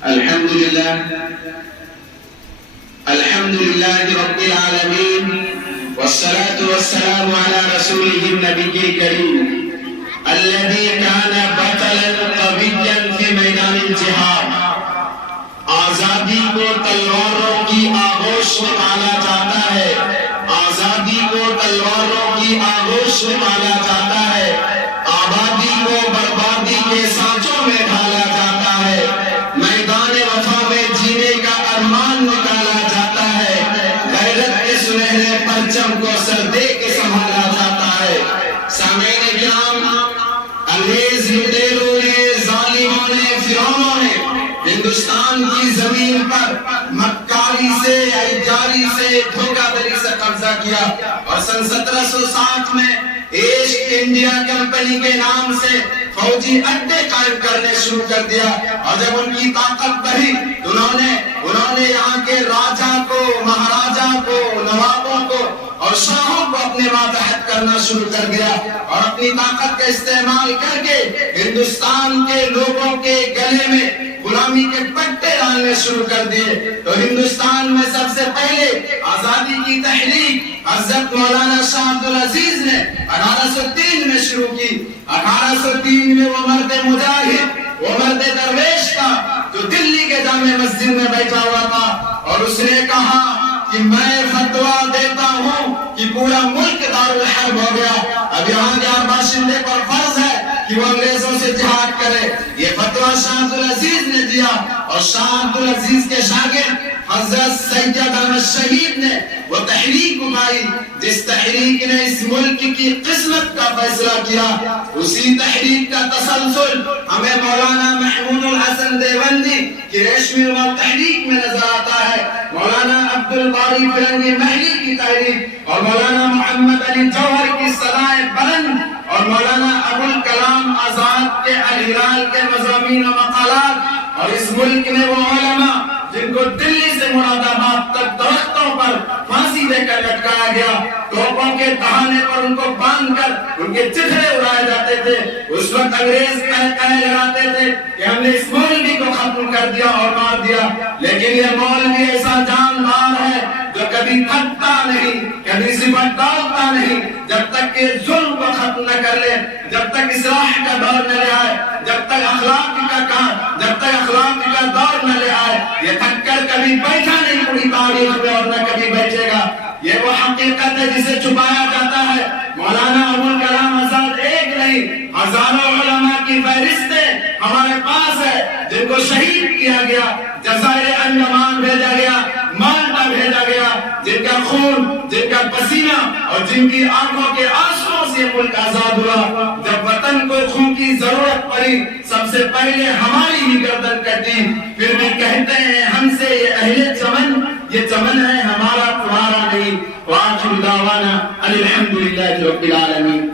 الحمد لله رب العالمين والصلاة والسلام على رسوله النبي الكريم الذي كان بطلا قويا في میدان الجہاد. آزادی کو تلواروں کی آغوش میں پالا جاتا ہے، آزادی کو تلواروں کی آغوش میں پالا جاتا ہے، آبادی کو بربادی کے سانچوں میں ڈھالا جاتا ہے، میدان وفا میں جینے کا ارمان نکالا جاتا ہے، غیرت کے سنہرے پرچم کو سر دے کے سنبھالا جاتا ہے. سامعین کرام، انگریز لٹیروں نے، ظالموں نے، فرعونوں نے ہندوستان کی زمین پر مکاری سے، عیاری سے، دھوکہ دری سے قبضہ کیا اور سن 1760 میں ایسٹ انڈیا کمپنی کے نام سے فوجی اڈے قائم کرنے شروع کر دیا. اور جب ان کی طاقت بڑھی تو انہوں نے یہاں کے راجہ کو، مہاراجہ کو، نوابوں کو اور شاہوں کو اپنے ماتحت کرنا شروع کر دیا اور اپنی طاقت کا استعمال کر کے ہندوستان کے لوگوں کے گلے میں غلامی کے پٹے ڈالنے شروع کر دیے. تو ہندوستان میں سب سے پہلے آزادی کی تحریک حضرت مولانا شاہ عبدالعزیز نے 1803 میں شروع کی. 1803 میں وہ مرد مجاہد، وہ مرد درویش تھا جو دلی کے جامع مسجد میں بیٹھا ہوا تھا اور اس نے کہا کہ میں فتویٰ دیتا ہوں کہ پورا ملک دارالحرب ہو گیا، اب یہاں کے ہر باشندے پر فرض ہے کہ وہ انگریزوں سے جہاد کرے. یہ فتویٰ شاہ عبدالعزیز نے دیا اور شاہ عبدالعزیز کے شاگرد حضرت سید احمد شہید نے وہ تحریک اٹھائی جس تحریک نے اس ملک کی قسمت کا فیصلہ کیا. اسی تحریک کا تسلسل ہمیں مولانا محمود الحسن دیوبندی کی ریشمی رومال تحریک میں نظر آتا ہے، مولانا عبدالباری فرنگی محلی کی تحریک اور مولانا محمد علی جوہر کی صدائے بلند اور مولانا ابوالکلام آزاد کے الہلال کے مضامین و مقالات. اور اس ملک میں وہ علماء جن کو دلی سے مراد آباد تک درختوں پر پھانسی دے کر لٹکایا گیا، توپوں کے دہانے پر ان کو باندھ کر ان کے چتھڑے اڑائے جاتے تھے. اس وقت انگریز کہنے لگاتے تھے کہ ہم نے اس مولوی کو ختم کر دیا اور مار دیا، لیکن یہ مولوی ایسا جان مار ہے جو کبھی تھکتا نہیں، کبھی صفت ڈالتا نہیں جب تک کہ ظلم کو ختم نہ کر لے، جب تک اصلاح کا دور نہ لے آئے، جب تک اخلاق کا دور نہ لے آئے. یہ تھک کر کبھی بیٹھا نہیں پوری تاریخ میں اور نہ کبھی بیٹھے گا. یہ وہ حقیقت ہے جسے چھپایا جاتا ہے. مولانا ابوالکلام آزاد ایک نہیں، ہزاروں علماء کی فہرستیں ہمارے پاس ہے جن کو شہید کیا گیا، جزائر انڈمان بھیجا گیا، مالٹا بھیجا گیا، جن کا خون، جن کا پسینہ اور جن کی آنکھوں کے آنسوؤں سے ملک آزاد ہوا. جب وطن کو خون کی ضرورت پڑی سب سے پہلے ہماری ہی گردن کٹی، پھر بھی کہتے ہیں ہم سے یہ اہل چمن، یہ چمن ہے ہمارا تمہارا نہیں. وآخر دعوانا الحمدللہ رب العالمین.